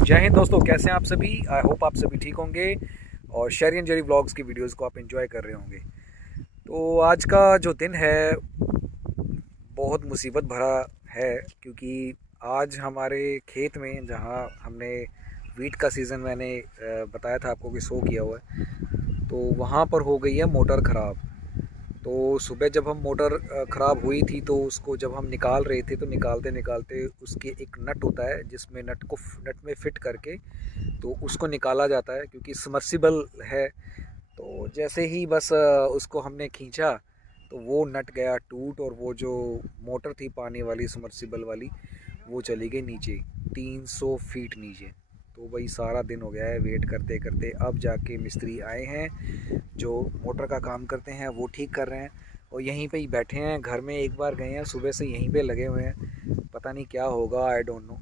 जय हिंद दोस्तों, कैसे हैं आप सभी। आई होप आप सभी ठीक होंगे और शेरी एंड जेरी व्लॉग्स की वीडियोस को आप एंजॉय कर रहे होंगे। तो आज का जो दिन है बहुत मुसीबत भरा है, क्योंकि आज हमारे खेत में जहां हमने वीट का सीज़न मैंने बताया था आपको कि सो किया हुआ है, तो वहाँ पर हो गई है मोटर ख़राब। तो सुबह जब हम मोटर ख़राब हुई थी तो उसको जब हम निकाल रहे थे तो निकालते निकालते उसके एक नट होता है जिसमें नट में फ़िट करके तो उसको निकाला जाता है, क्योंकि सबमर्सिबल है। तो जैसे ही बस उसको हमने खींचा तो वो नट गया टूट, और वो जो मोटर थी पानी वाली सबमर्सिबल वाली वो चली गई नीचे 300 फीट नीचे। तो भाई सारा दिन हो गया है वेट करते करते, अब जाके मिस्त्री आए हैं जो मोटर का काम करते हैं वो ठीक कर रहे हैं, और यहीं पे ही बैठे हैं घर में। एक बार गए हैं, सुबह से यहीं पे लगे हुए हैं, पता नहीं क्या होगा, आई डोंट नो।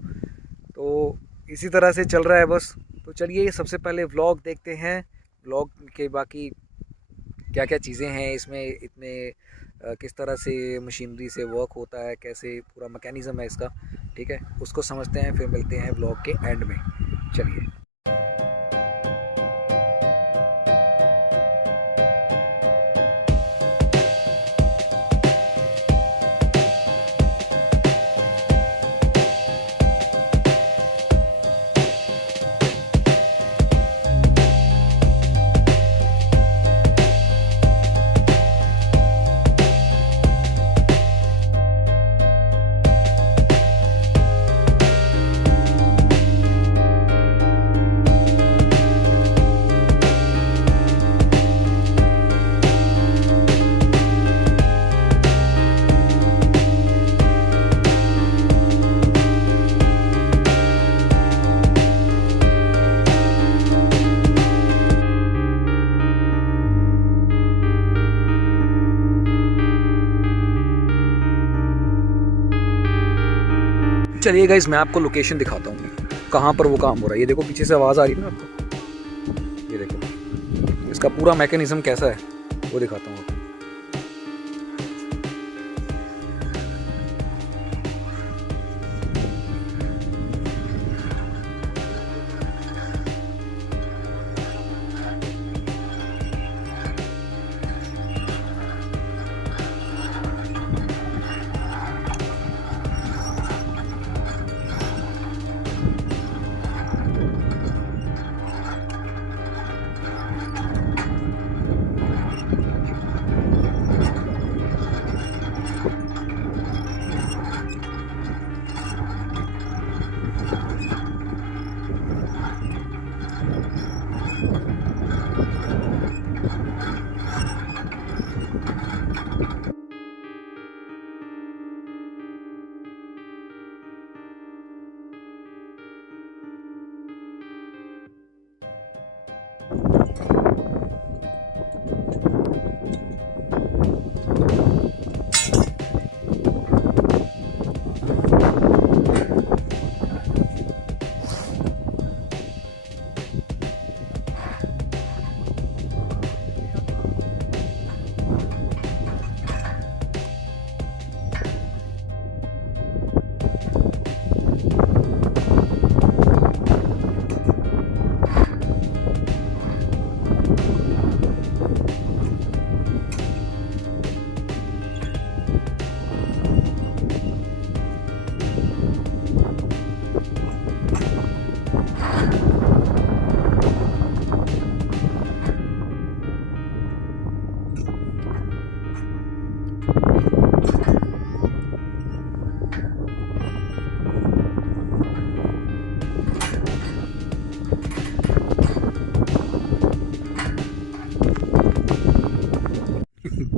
तो इसी तरह से चल रहा है बस। तो चलिए सबसे पहले व्लॉग देखते हैं, व्लॉग के बाकी क्या क्या चीज़ें हैं इसमें, इतने किस तरह से मशीनरी से वर्क होता है, कैसे पूरा मैकेनिज़्म है इसका, ठीक है, उसको समझते हैं, फिर मिलते हैं व्लॉग के एंड में। चलिए। चलिए गाइस, मैं आपको लोकेशन दिखाता हूँ कहाँ पर वो काम हो रहा है। ये देखो पीछे से आवाज़ आ रही है ना आपको, ये देखो इसका पूरा मैकेनिज़्म कैसा है वो दिखाता हूँ आपको।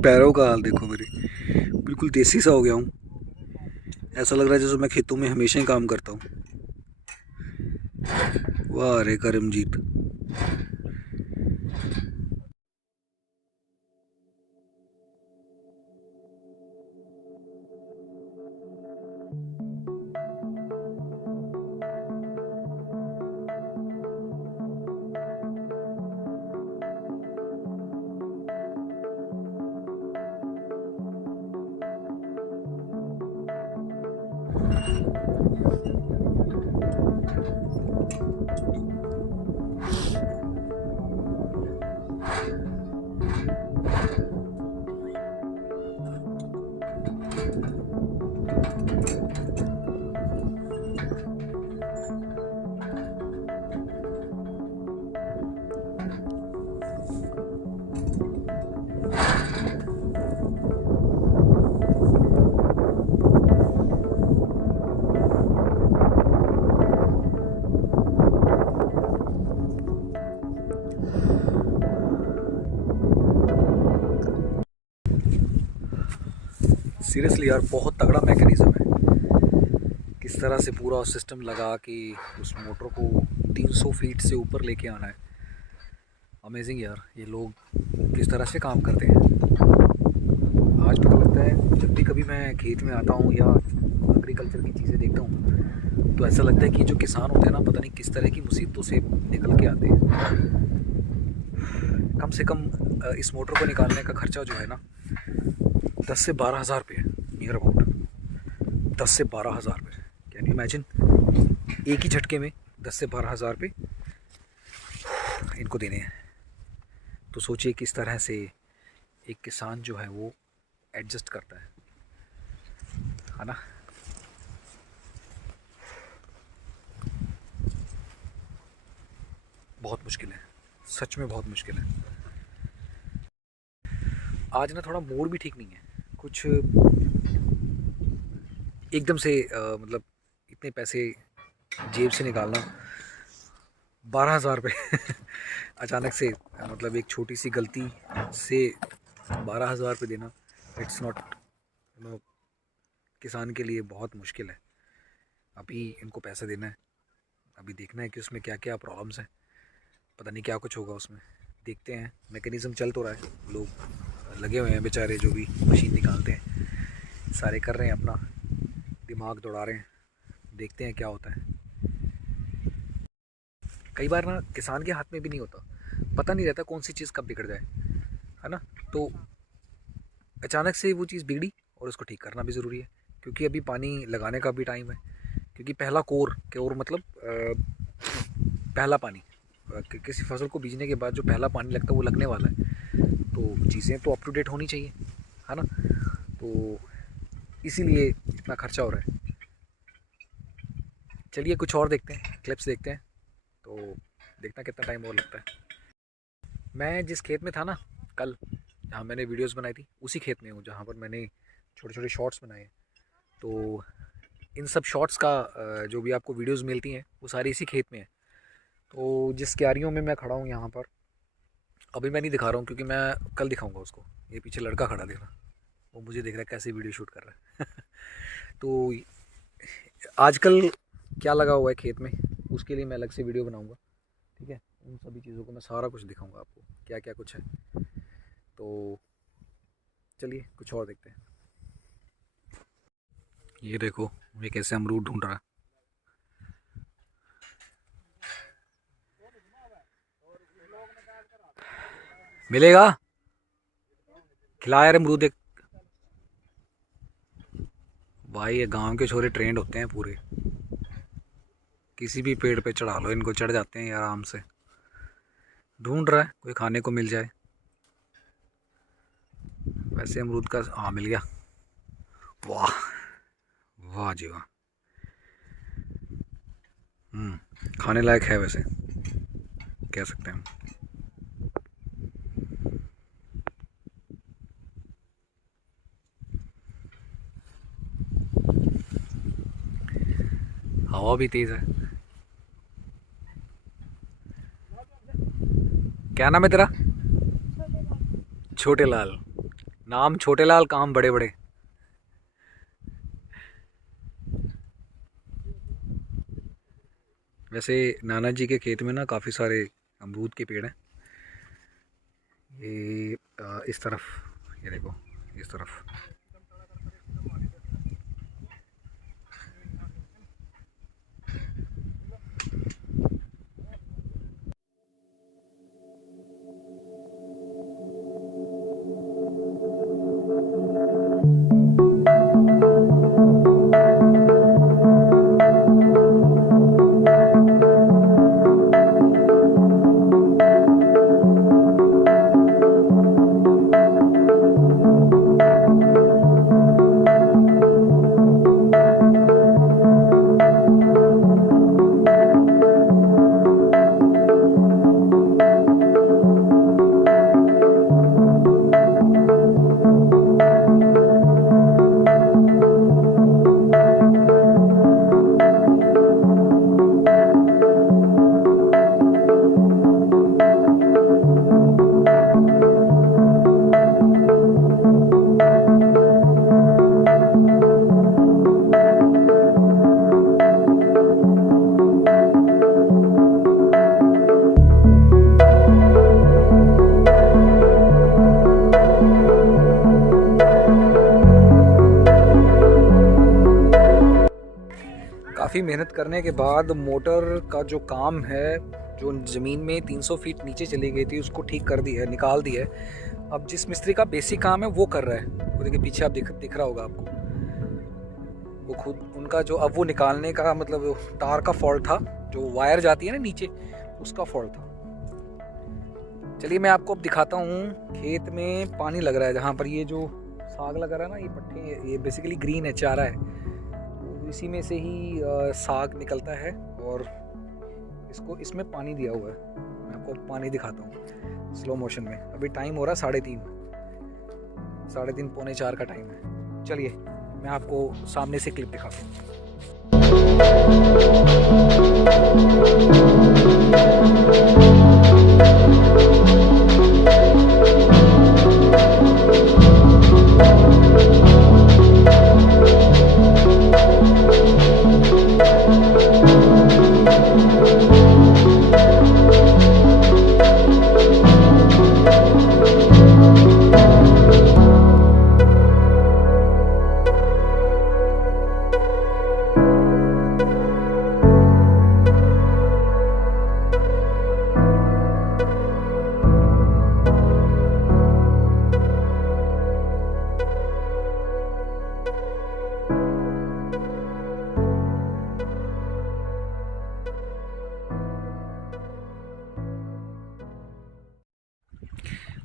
पैरों का हाल देखो मेरे, बिल्कुल देसी सा हो गया हूँ। ऐसा लग रहा है जैसे मैं खेतों में हमेशा ही काम करता हूँ। वाह रे करमजीत। सीरियसली यार बहुत तगड़ा मैकेनिज़्म है। किस तरह से पूरा सिस्टम लगा कि उस मोटर को 300 फीट से ऊपर लेके आना है। अमेजिंग यार, ये लोग किस तरह से काम करते हैं। आज पता लगता है जब भी कभी मैं खेत में आता हूँ या एग्रीकल्चर की चीज़ें देखता हूँ तो ऐसा लगता है कि जो किसान होते हैं ना, पता नहीं किस तरह की मुसीबतों से निकल के आते हैं। कम से कम इस मोटर को निकालने का खर्चा जो है ना 10 से 12 हज़ार रुपये, नियर अबाउट 10 से 12 हज़ार रुपये। कैन यू इमेजिन, एक ही झटके में 10 से 12 हज़ार रुपये इनको देने हैं। तो सोचिए किस तरह से एक किसान जो है वो एडजस्ट करता है ना। बहुत मुश्किल है, सच में बहुत मुश्किल है। आज ना थोड़ा मूड भी ठीक नहीं है, कुछ एकदम से मतलब इतने पैसे जेब से निकालना 12 हज़ार रुपये अचानक से, मतलब एक छोटी सी गलती से 12 हज़ार रुपये देना, इट्स नॉट किसान के लिए बहुत मुश्किल है। अभी इनको पैसा देना है, अभी देखना है कि उसमें क्या क्या प्रॉब्लम्स हैं, पता नहीं क्या कुछ होगा उसमें। देखते हैं, मैकेनिज़्म चल तो रहा है, लोग लगे हुए हैं बेचारे, जो भी मशीन निकालते हैं सारे कर रहे हैं, अपना दिमाग दौड़ा रहे हैं। देखते हैं क्या होता है। कई बार ना किसान के हाथ में भी नहीं होता, पता नहीं रहता कौन सी चीज़ कब बिगड़ जाए, है ना। तो अचानक से वो चीज़ बिगड़ी और उसको ठीक करना भी ज़रूरी है, क्योंकि अभी पानी लगाने का भी टाइम है। क्योंकि पहला कोर मतलब पहला पानी, किसी फसल को बीजने के बाद जो पहला पानी लगता है वो लगने वाला है। तो चीज़ें तो अप टू डेट होनी चाहिए, है ना। तो इसीलिए इतना खर्चा हो रहा है। चलिए कुछ और देखते हैं, क्लिप्स देखते हैं, तो देखना कितना टाइम और लगता है। मैं जिस खेत में था ना कल, जहाँ मैंने वीडियोस बनाई थी, उसी खेत में हूँ जहाँ पर मैंने छोटे छोटे शॉर्ट्स बनाए। तो इन सब शॉर्ट्स का जो भी आपको वीडियोस मिलती हैं वो सारी इसी खेत में है। तो जिस क्यारियों में मैं खड़ा हूँ यहाँ पर, अभी मैं नहीं दिखा रहा हूँ क्योंकि मैं कल दिखाऊँगा उसको। ये पीछे लड़का खड़ा देख रहा, वो मुझे देख रहा है कैसे वीडियो शूट कर रहा है तो आजकल क्या लगा हुआ है खेत में, उसके लिए मैं अलग से वीडियो बनाऊँगा, ठीक है। उन सभी चीज़ों को मैं सारा कुछ दिखाऊँगा आपको, क्या क्या कुछ है। तो चलिए कुछ और देखते हैं। ये देखो ये कैसे अमरूद ढूंढ रहा है। मिलेगा, खिलाया यार अमरूद एक। भाई ये गांव के छोरे ट्रेंड होते हैं पूरे, किसी भी पेड़ पे चढ़ा लो इनको, चढ़ जाते हैं आराम से। ढूंढ रहा है कोई खाने को मिल जाए। वैसे अमरूद का, हाँ मिल गया। वाह, वाह जी वाह। खाने लायक है वैसे, कह सकते हैं हम। हवा भी तेज है। क्या नाम है तेरा? छोटे लाल। नाम छोटे लाल, काम बड़े बड़े। वैसे नाना जी के खेत में ना काफ़ी सारे अमरूद के पेड़ हैं। ये इस तरफ, ये देखो इस तरफ। काफ़ी मेहनत करने के बाद मोटर का जो काम है, जो ज़मीन में 300 फीट नीचे चली गई थी, उसको ठीक कर दी है, निकाल दी है। अब जिस मिस्त्री का बेसिक काम है वो कर रहा है, वो देखिए पीछे आप दिख रहा होगा आपको, वो खुद उनका जो अब वो निकालने का मतलब तार का फॉल्ट था, जो वायर जाती है ना नीचे, उसका फॉल्ट था। चलिए मैं आपको अब दिखाता हूँ, खेत में पानी लग रहा है जहाँ पर ये जो साग लगा रहा है ना, ये पट्टे, ये बेसिकली ग्रीन है, चारा है, तो इसी में से ही साग निकलता है और इसको इसमें पानी दिया हुआ है। मैं आपको पानी दिखाता हूँ स्लो मोशन में। अभी टाइम हो रहा है 3:30 पौने 4 का टाइम है। चलिए मैं आपको सामने से क्लिप दिखाता हूँ।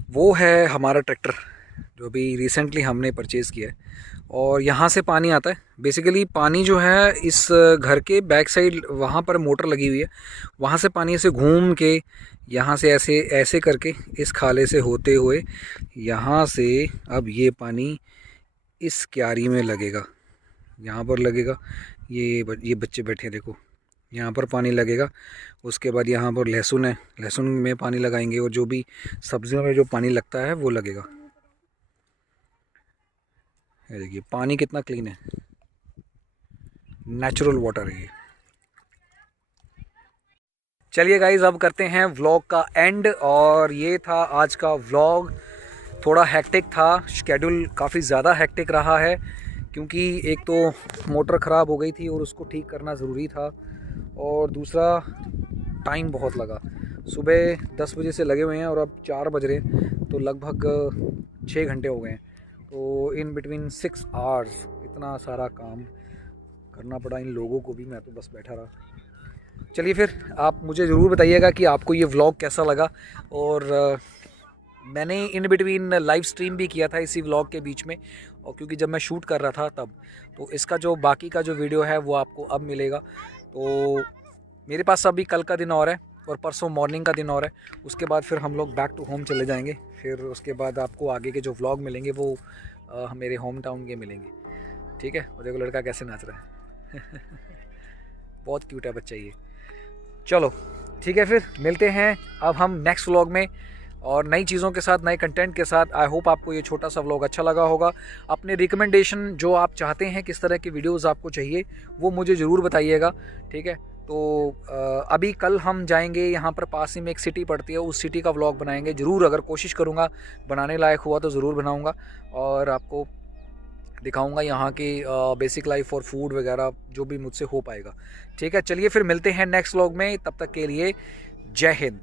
वो है हमारा ट्रैक्टर जो अभी रिसेंटली हमने परचेज़ किया है, और यहाँ से पानी आता है। बेसिकली पानी जो है इस घर के बैक साइड वहाँ पर मोटर लगी हुई है, वहाँ से पानी ऐसे घूम के यहाँ से ऐसे ऐसे करके इस खाले से होते हुए यहाँ से अब ये पानी इस क्यारी में लगेगा, यहाँ पर लगेगा। ये बच्चे बैठे हैं देखो, यहाँ पर पानी लगेगा। उसके बाद यहाँ पर लहसुन है, लहसुन में पानी लगाएंगे, और जो भी सब्जियों में जो पानी लगता है वो लगेगा। ये देखिए पानी कितना क्लीन है, नेचुरल वाटर है ये। चलिए गाइज अब करते हैं व्लॉग का एंड, और ये था आज का व्लॉग। थोड़ा हेक्टिक था, शेड्यूल काफ़ी ज़्यादा हेक्टिक रहा है, क्योंकि एक तो मोटर ख़राब हो गई थी और उसको ठीक करना ज़रूरी था, और दूसरा टाइम बहुत लगा। सुबह 10 बजे से लगे हुए हैं और अब 4 बज रहे हैं, तो लगभग 6 घंटे हो गए हैं। तो इन बिटवीन 6 आवर्स इतना सारा काम करना पड़ा इन लोगों को भी, मैं तो बस बैठा रहा। चलिए फिर आप मुझे ज़रूर बताइएगा कि आपको ये व्लॉग कैसा लगा। और मैंने इन बिटवीन लाइव स्ट्रीम भी किया था इसी व्लॉग के बीच में, और क्योंकि जब मैं शूट कर रहा था तब, तो इसका जो बाकी का जो वीडियो है वो आपको अब मिलेगा। तो मेरे पास अभी कल का दिन और है और परसों मॉर्निंग का दिन और है, उसके बाद फिर हम लोग बैक टू होम चले जाएंगे। फिर उसके बाद आपको आगे के जो व्लॉग मिलेंगे वो मेरे होम टाउन के मिलेंगे, ठीक है। और देखो लड़का कैसे नाच रहा है बहुत क्यूट है बच्चा ये। चलो ठीक है, फिर मिलते हैं अब हम नेक्स्ट व्लॉग में और नई चीज़ों के साथ, नए कंटेंट के साथ। आई होप आपको ये छोटा सा व्लॉग अच्छा लगा होगा। अपने रिकमेंडेशन जो आप चाहते हैं, किस तरह की वीडियोस आपको चाहिए, वो मुझे ज़रूर बताइएगा, ठीक है। तो अभी कल हम जाएंगे, यहाँ पर पास ही में एक सिटी पड़ती है, उस सिटी का व्लॉग बनाएंगे ज़रूर। अगर कोशिश करूँगा, बनाने लायक हुआ तो ज़रूर बनाऊँगा और आपको दिखाऊंगा यहाँ की बेसिक लाइफ और फूड वगैरह जो भी मुझसे हो पाएगा, ठीक है। चलिए फिर मिलते हैं नेक्स्ट व्लॉग में, तब तक के लिए जय हिंद।